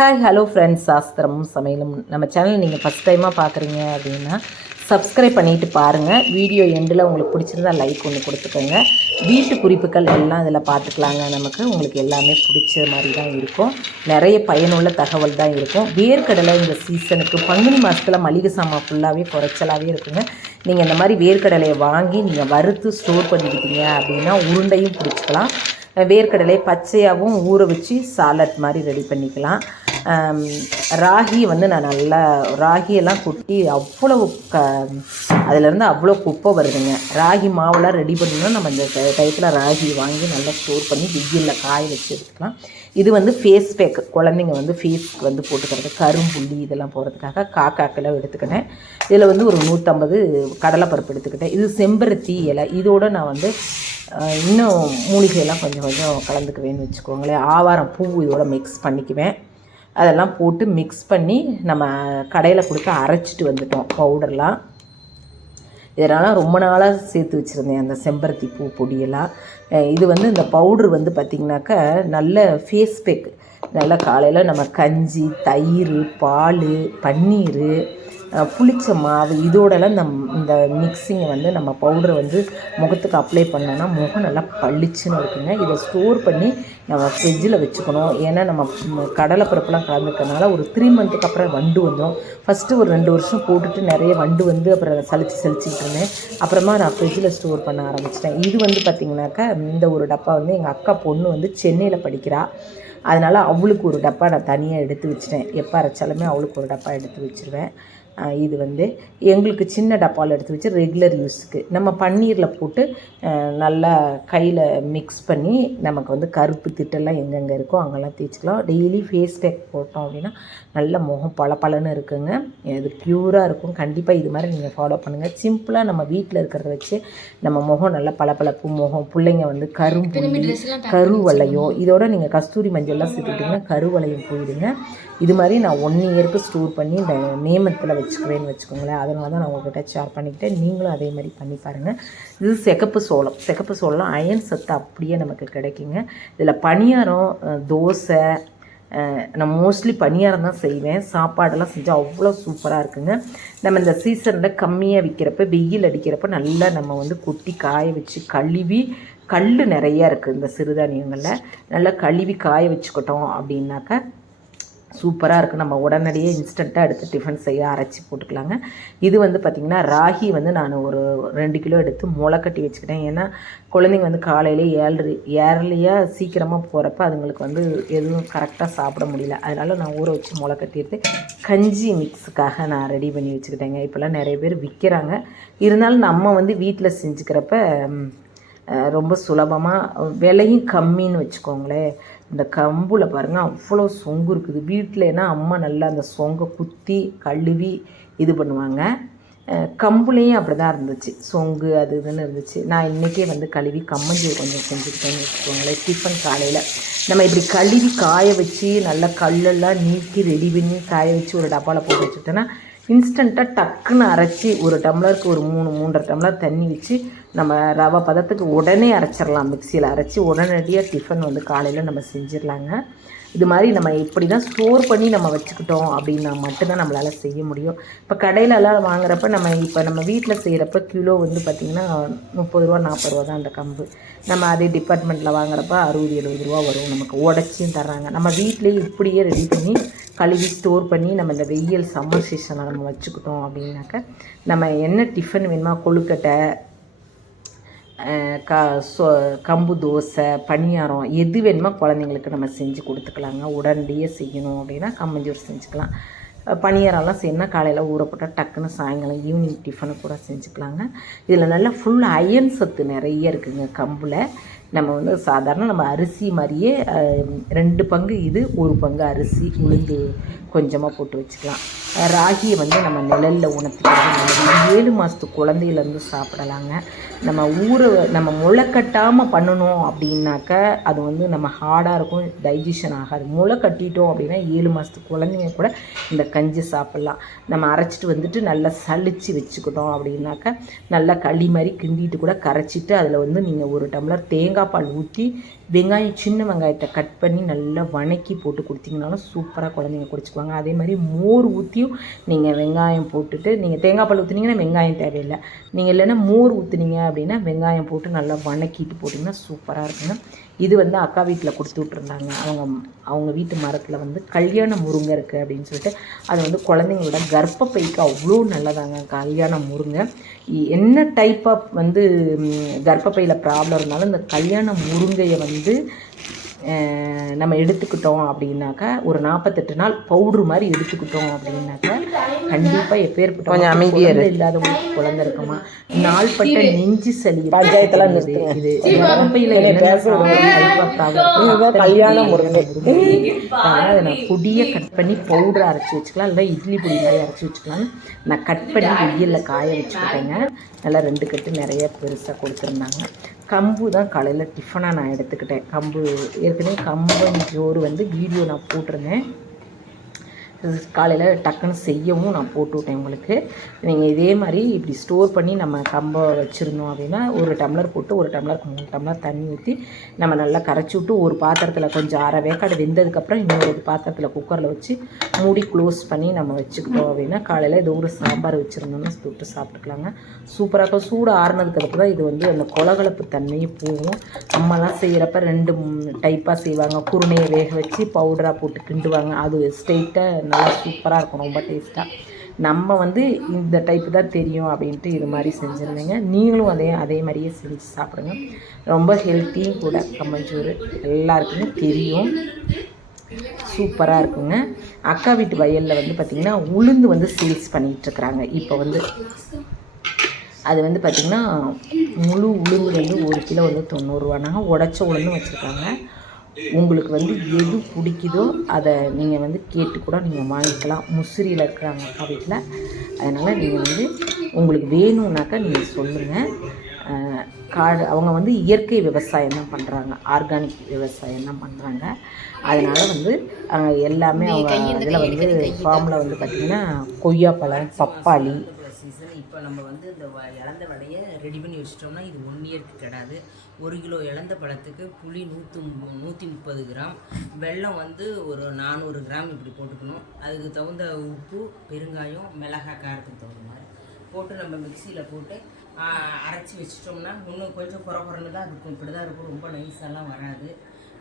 Hi hello friends, சாஸ்திரமும் சமையலும் நம்ம சேனல் நீங்கள் ஃபஸ்ட் டைமாக பார்க்குறீங்க அப்படின்னா சப்ஸ்கிரைப் பண்ணிவிட்டு பாருங்கள். வீடியோ எண்டில் உங்களுக்கு பிடிச்சிருந்தா லைக் ஒன்று கொடுத்துக்கோங்க. வீட்டு குறிப்புகள் எல்லாம் இதில் பார்த்துக்கலாங்க. உங்களுக்கு எல்லாமே பிடிச்ச மாதிரி தான் இருக்கும். நிறைய பயனுள்ள தகவல் தான் இருக்கும். வேர்க்கடலை இந்த சீசனுக்கு பங்குனி மாதத்தில் மளிகை சாமான் ஃபுல்லாகவே குறைச்சலாகவே இருக்குங்க. நீங்கள் இந்த மாதிரி வேர்க்கடலையை வாங்கி நீங்கள் வறுத்து ஸ்டோர் பண்ணிக்கிட்டீங்க அப்படின்னா உருண்டையும் பிடிச்சிக்கலாம். வேர்க்கடலை பச்சையாகவும் ஊற வச்சு சாலட் மாதிரி ரெடி பண்ணிக்கலாம். ராகி நான் நல்லா ராகியெல்லாம் கொட்டி அவ்வளோ அதிலேருந்து அவ்வளோ குப்பை வருதுங்க. ராகி மாவெல்லாம் ரெடி பண்ணணும்னா நம்ம இந்த டயத்தில் ராகி வாங்கி நல்லா ஸ்டோர் பண்ணி வெயிலில் காய வச்சு எடுத்துக்கலாம். இது ஃபேஸ் பேக், குழந்தைங்க ஃபேஸ்க்கு போட்டுக்கிறது, கரும்புள்ளி இதெல்லாம் போகிறதுக்காக காக்காக்கில் எடுத்துக்கிட்டேன். இதில் ஒரு 150 கடலைப்பருப்பு எடுத்துக்கிட்டேன். இது செம்பருத்தி இலை. இதோடு நான் இன்னும் மூலிகையெல்லாம் கொஞ்சம் கொஞ்சம் கலந்துக்குவேன்னு வச்சுக்கோங்களேன். ஆவாரம் பூ இதோட மிக்ஸ் பண்ணிக்குவேன். அதெல்லாம் போட்டு மிக்ஸ் பண்ணி நம்ம கடையில் கொடுத்து அரைச்சிட்டு வந்துட்டோம் பவுடர்லாம். இதனால் ரொம்ப நாளாக சேர்த்து வச்சுருந்தேன் அந்த செம்பருத்தி பூ பொடியெல்லாம். இது இந்த பவுட்ரு பார்த்திங்கனாக்கா நல்ல ஃபேஸ் பேக். நல்லா காலையில் நம்ம கஞ்சி, தயிர், பால், பன்னீர், புளிச்ச மாவு இதோடலாம் இந்த மிக்ஸிங்கை நம்ம பவுடரை முகத்துக்கு அப்ளை பண்ணோன்னா முகம் நல்லா பளிச்சுன்னு இருக்குங்க. இதை ஸ்டோர் பண்ணி நம்ம ஃப்ரிட்ஜில் வச்சுக்கணும். ஏன்னா நம்ம கடலைப்பருப்புலாம் கலந்துக்கிறதுனால ஒரு 3 மந்த்துக்கு அப்புறம் வண்டு வந்துடும். ஃபஸ்ட்டு ஒரு 2 வருஷம் போட்டுட்டு நிறைய வண்டு அப்புறம் சலிச்சுக்கிட்டு இருந்தேன். அப்புறமா நான் ஃப்ரிட்ஜில் ஸ்டோர் பண்ண ஆரம்பிச்சிட்டேன். இது பார்த்திங்கனாக்கா இந்த ஒரு டப்பா எங்கள் அக்கா பொண்ணு சென்னையில் படிக்கிறா. அதனால் அவளுக்கு ஒரு டப்பா நான் தனியாக எடுத்து வச்சிட்டேன். எப்போ அரைச்சாலுமே அவளுக்கு ஒரு டப்பா எடுத்து வச்சுருவேன். இது எங்களுக்கு சின்ன டப்பாவில் எடுத்து வச்சு ரெகுலர் யூஸுக்கு நம்ம பன்னீரில் போட்டு நல்லா கையில் மிக்ஸ் பண்ணி நமக்கு கருப்பு திட்டெல்லாம் எங்கெங்கே இருக்கோ அங்கெல்லாம் தேய்ச்சிக்கலாம். டெய்லி ஃபேஸ் பேக் போட்டோம் அப்படின்னா நல்ல முகம் பளபளன்னு இருக்குங்க. இது ப்யூராக இருக்கும். கண்டிப்பாக இது மாதிரி நீங்கள் ஃபாலோ பண்ணுங்கள். சிம்பிளாக நம்ம வீட்டில் இருக்கிறத வச்சு நம்ம முகம் நல்லா பளபளப்பு முகம். பிள்ளைங்க கரும்புள்ளி, கருவளையம் இதோட நீங்கள் கஸ்தூரி மஞ்சள்லாம் சேர்த்துக்கிட்டிங்கன்னா கருவளையம் போயிடுங்க. இது மாதிரி நான் 1 இயருக்கு ஸ்டோர் பண்ணி இந்த நேமத்தில் வச்சுக்குவேன்னு வச்சுக்கோங்களேன். அதனால தான் நான் உங்கள்கிட்ட ஷேர் பண்ணிக்கிட்டேன். நீங்களும் அதே மாதிரி பண்ணி பாருங்கள். இது சிகப்பு சோளம் அயன் சத்து அப்படியே நமக்கு கிடைக்குங்க. இதில் பணியாரம், தோசை, நான் மோஸ்ட்லி பணியாரம் தான் செய்வேன். சாப்பாடெல்லாம் செஞ்சால் அவ்வளோ சூப்பராக இருக்குங்க. நம்ம இந்த சீசனில் கம்மியாக விற்கிறப்ப, வெயில் அடிக்கிறப்ப நல்லா நம்ம கொட்டி காய வச்சு கழுவி, கல் நிறையா இருக்குது இந்த சிறுதானியங்களில், நல்லா கழுவி காய வச்சுக்கிட்டோம் அப்படின்னாக்கா சூப்பராக இருக்குது. நம்ம உடனடியே இன்ஸ்டண்ட்டாக எடுத்து டிஃபன் செய்ய அரைச்சி போட்டுக்கலாங்க. இது பார்த்திங்கன்னா ராகி நான் ஒரு 2 கிலோ எடுத்து முளை கட்டி வச்சுக்கிட்டேன். ஏன்னா குழந்தைங்க காலையிலே ஏர்லியாக சீக்கிரமாக போகிறப்ப அதுங்களுக்கு எதுவும் கரெக்டாக சாப்பிட முடியல. அதனால் நான் ஊற வச்சு முளை கட்டி எடுத்து கஞ்சி மிக்ஸுக்காக நான் ரெடி பண்ணி வச்சுக்கிட்டேங்க. இப்போல்லாம் நிறைய பேர் விற்கிறாங்க. இருந்தாலும் நம்ம வீட்டில் செஞ்சுக்கிறப்ப ரொம்ப சுலபமாக, விலையும் கம்மின்னு வச்சுக்கோங்களேன். இந்த கம்பில் பாருங்கள் அவ்வளோ சொங்கு இருக்குது. வீட்டிலனா அம்மா நல்லா அந்த சொங்கை குத்தி கழுவி இது பண்ணுவாங்க. கம்புலேயும் அப்படி தான் இருந்துச்சு, சொங்கு அது இதுன்னு இருந்துச்சு. நான் இன்றைக்கே கழுவி கம்மஞ்சூர் கொஞ்சம் செஞ்சுக்கிட்டேன்னு வச்சுக்கோங்களேன். டிஃபன் காலையில் நம்ம இப்படி கழுவி காய வச்சு நல்லா கல்லெல்லாம் நீக்கி ரெடி பண்ணி காய வச்சு ஒரு டப்பாவில் போட்டு வச்சுக்கிட்டோன்னா இன்ஸ்டண்ட்டாக டக்குன்னு அரைச்சி ஒரு டம்ளருக்கு ஒரு 3-3.5 டம்ளர் தண்ணி வச்சு நம்ம ரவை பதத்துக்கு உடனே அரைச்சிடலாம். மிக்சியில் அரைச்சி உடனடியாக டிஃபன் காலையில் நம்ம செஞ்சிடலாங்க. இது மாதிரி நம்ம இப்படி தான் ஸ்டோர் பண்ணி நம்ம வச்சுக்கிட்டோம் அப்படின்னா மட்டும்தான் நம்மளால் செய்ய முடியும். இப்போ கடையிலலாம் வாங்குறப்ப நம்ம வீட்டில் செய்கிறப்ப கிலோ பார்த்திங்கன்னா 30 ரூபா 40 ரூபா தான் அந்த கம்பு. நம்ம அதே டிபார்ட்மெண்ட்டில் வாங்குறப்ப 60-70 ரூபா வரும். நமக்கு உடச்சியும் தர்றாங்க. நம்ம வீட்லேயே இப்படியே ரெடி பண்ணி கழுவி ஸ்டோர் பண்ணி நம்ம இந்த வெயில் சம்மர் சீசனை நம்ம வச்சுக்கிட்டோம் அப்படின்னாக்க நம்ம என்ன டிஃபன் வேணுமா, கொழுக்கட்டை, கம்பு தோசை, பணியாரம் எது வேணுமோ குழந்தைங்களுக்கு நம்ம செஞ்சு கொடுத்துக்கலாங்க. உடனடியே செய்யணும் அப்படின்னா கம்மஞ்சூர் செஞ்சுக்கலாம். பணியாரம்லாம் செய்யணும்னா காலையில் ஊற போட்டால் டக்குன்னு சாயங்காலம் ஈவினிங் டிஃபனு கூட செஞ்சுக்கலாங்க. இதில் நல்லா ஃபுல் அயன் சத்து நிறைய இருக்குதுங்க கம்பில். நம்ம சாதாரண நம்ம அரிசி மாதிரியே 2 பங்கு இது, 1 பங்கு அரிசி, உளுந்து கொஞ்சமாக போட்டு வச்சுக்கலாம். ராகியை வந்து நம்ம நிழலில் உணர்த்திக்கிறது நல்லது. 7 மாதத்து குழந்தையிலேருந்து சாப்பிடலாங்க. நம்ம முளை கட்டாமல் பண்ணணும் அப்படின்னாக்க அது வந்து நம்ம ஹார்டாக இருக்கும், டைஜஷன் ஆகாது. முளை கட்டிட்டோம் அப்படின்னா 7 மாதத்து குழந்தைங்க கூட இந்த கஞ்சி சாப்பிட்லாம். நம்ம அரைச்சிட்டு வந்துட்டு நல்லா சளிச்சு வச்சுக்கிட்டோம் அப்படின்னாக்க நல்லா களி மாதிரி கிண்டிட்டு கூட கரைச்சிட்டு அதில் வந்து நீங்கள் 1 டம்ளர் தேங்காய் பால் ஊற்றி சின்ன வெங்காயத்தை கட் பண்ணி நல்லா வணக்கி போட்டு கொடுத்தீங்கனாலும் சூப்பராக குழந்தைங்க குடிச்சுக்குவாங்க. அதே மாதிரி மோர் ஊற்றியும் நீங்கள் வெங்காயம் போட்டுட்டு, நீங்கள் தேங்காய் பால் ஊற்றுனீங்கன்னா வெங்காயம் தேவையில்லை. நீங்கள் இல்லைன்னா மோர் ஊற்றுனீங்க அப்படின்னா வெங்காயம் போட்டு நல்லா வணக்கிட்டு போட்டிங்கன்னா சூப்பராக இருக்குங்க. இது வந்து அக்கா வீட்டில் கொடுத்து விட்ருந்தாங்க. அவங்க வீட்டு மரத்தில் வந்து கல்யாண முருங்கை இருக்குது அப்படின்னு சொல்லிட்டு அது வந்து குழந்தைங்களோட கர்ப்பப்பைக்கு அவ்வளோ நல்லதாங்க கல்யாண முருங்கை. என்ன டைப் ஆஃப் வந்து கர்ப்பப்பையில் ப்ராப்ளம் இருந்தாலும் இந்த கல்யாண முருங்கையை வந்து நம்ம எடுத்துக்கிட்டோம் அப்படின்னாக்கா ஒரு 48 நாள் பவுட்ரு மாதிரி எடுத்துக்கிட்டோம் அப்படின்னாக்கா கண்டிப்பாக எப்பேற்பட்ட கொஞ்சம் அமைதியாக இல்லாதவங்களுக்கு குழந்தை இருக்குமா. நாள்பட்ட நெஞ்சு சளி பஞ்சாயத்தெல்லாம் இது கல்யாண முருங்கை அதை நான் பொடியை கட் பண்ணி பவுடரை அரைச்சி வச்சுக்கலாம், இல்லை இட்லி பொடி மாதிரி அரைச்சி வச்சுக்கலாம்னு நான் கட் பண்ணி வெயிலில் காய வச்சுக்கிட்டேங்க. நல்லா 2 கட்டு நிறைய பெருசாக கொடுத்துருந்தாங்க. கம்பு தான் காலையில் டிஃபனாக நான் எடுத்துக்கிட்டேன். கம்பு ஏற்கனவே கம்பஞ்சோறு வந்து வீடியோ நான் போட்டிருந்தேன். காலையில் டக்குன்னு செய்யவும் நான் போட்டு விட்டேன் உங்களுக்கு. நீங்கள் இதே மாதிரி இப்படி ஸ்டோர் பண்ணி நம்ம கம்பை வச்சுருந்தோம் அப்படின்னா 1 டம்ளர் போட்டு 1 டம்ளருக்கு 3 டம்ளர் தண்ணி ஊற்றி நம்ம நல்லா கரைச்சி விட்டு ஒரு பாத்திரத்தில் கொஞ்சம் அரை வேக்காடு வெந்ததுக்கப்புறம் இன்னொரு பாத்திரத்தில் குக்கரில் வச்சு மூடி க்ளோஸ் பண்ணி நம்ம வச்சுக்கிட்டோம் அப்படின்னா காலையில் ஏதோ ஒரு சாம்பார் வச்சுருந்தோம்னா தொட்டு சாப்பிட்டுக்கலாங்க. சூப்பராக இருக்கும். சூடு ஆறுனதுக்கு அப்புறம் தான் இது வந்து அந்த கொலகலப்பு தன்மையை போகும். அம்மாலாம் செய்கிறப்ப 2 டைப்பாக செய்வாங்க. குருணையை வேக வச்சு பவுடராக போட்டு கிண்டுவாங்க. அது ஸ்ட்ரெயிட்டாக நல்லா சூப்பராக இருக்கும், ரொம்ப டேஸ்ட்டாக. நம்ம வந்து இந்த டைப்பு தான் தெரியும் அப்படின்ட்டு இது மாதிரி செஞ்சுருந்தேங்க. நீங்களும் அதே மாதிரியே செஞ்சு சாப்பிடுங்க. ரொம்ப ஹெல்த்தியும் கூட கம்பஞ்சோறு, எல்லாருக்குமே தெரியும், சூப்பராக இருக்குங்க. அக்கா வீட்டு வயலில் வந்து பார்த்திங்கன்னா உளுந்து வந்து சேல்ஸ் பண்ணிகிட்ருக்குறாங்க. இப்போ வந்து அது வந்து பார்த்திங்கன்னா முழு உளுந்து வந்து 1 கிலோ வந்து 90 ரூபானாங்க. உடச்ச உளுந்தும் வச்சுருக்காங்க. உங்களுக்கு வந்து எது பிடிக்குதோ அதை நீங்கள் வந்து கேட்டு கூட நீங்கள் வாங்கிக்கலாம். முசிறியில் இருக்கிறாங்க அக்கா வீட்டில். அதனால் நீங்கள் வந்து உங்களுக்கு வேணும்னாக்கா நீங்கள் சொல்லுங்கள். அவங்க வந்து இயற்கை விவசாயம் தான் பண்ணுறாங்க, ஆர்கானிக் விவசாயம் தான் பண்ணுறாங்க. அதனால் வந்து எல்லாமே அவங்க இதில் வந்து ஃபார்மில் வந்து பார்த்திங்கன்னா கொய்யாப்பழம், பப்பாளி சீசன். இப்போ நம்ம வந்து இந்த இழந்த வடையை ரெடி பண்ணி வச்சிட்டோம்னா இது 1 இயருக்கு கிடாது. 1 கிலோ இழந்த பழத்துக்கு புளி 130 கிராம், வெல்லம் வந்து ஒரு 400 கிராம் இப்படி போட்டுக்கணும். அதுக்கு தகுந்த உப்பு, பெருங்காயம், மிளகாய் காரத்துக்கு தகுந்த மாதிரி போட்டு நம்ம மிக்சியில் போட்டு அரைச்சி வச்சிட்டோம்னா இன்னும் கொஞ்சம் குறன்னு தான் இருக்கும். இப்படி தான் இருக்கும், ரொம்ப நைஸெல்லாம் வராது.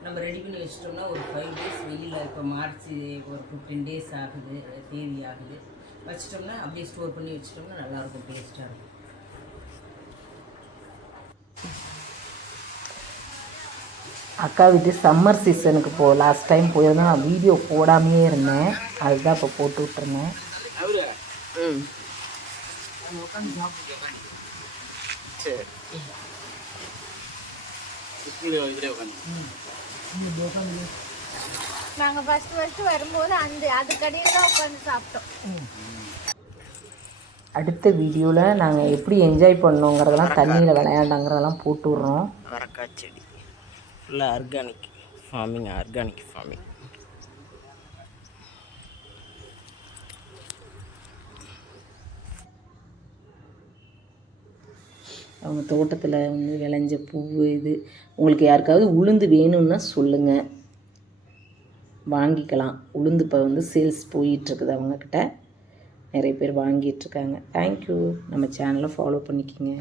நம்ம ரெடி பண்ணி வச்சிட்டோம்னா ஒரு 5 டேஸ் வெயிலில், இப்போ மார்ச் ஒரு 15 டேஸ் ஆகுது, தேதி ஆகுது, வச்சிட்டோம்னா அப்படியே ஸ்டோர் பண்ணி வச்சிட்டோம்னா நல்லாயிருக்கும், டேஸ்ட்டாக இருக்கும். அக்கா வீட்டு சம்மர் சீசனுக்கு லாஸ்ட் டைம் போயிருந்தேன். நான் வீடியோ போடாமையே இருந்தேன், அதுதான் இப்போ போட்டு விட்டுருந்தேன். நாங்கள் ஃபஸ்ட்டு வரும்போது அது கடையில் தான் உட்காந்து சாப்பிட்டோம். அடுத்த வீடியோவில் நாங்கள் எப்படி என்ஜாய் பண்ணோங்கிறதெல்லாம், தண்ணியில் விளையாண்டாங்கிறதெல்லாம் போட்டு விட்றோம். அவரைக்காய் செடி ஃபுல்லாக ஆர்கானிக் ஃபார்மிங். அவங்க தோட்டத்தில் வந்து விளைஞ்ச பூ இது. உங்களுக்கு யாருக்காவது உளுந்து வேணும்னா சொல்லுங்கள், வாங்கிக்கலாம். உளுந்து இப்போ வந்து சேல்ஸ் போயிட்டுருக்குது, அவங்கக்கிட்ட நிறைய பேர் வாங்கிட்டுருக்காங்க. தேங்க்யூ. நம்ம சேனலை ஃபாலோ பண்ணிக்கோங்க.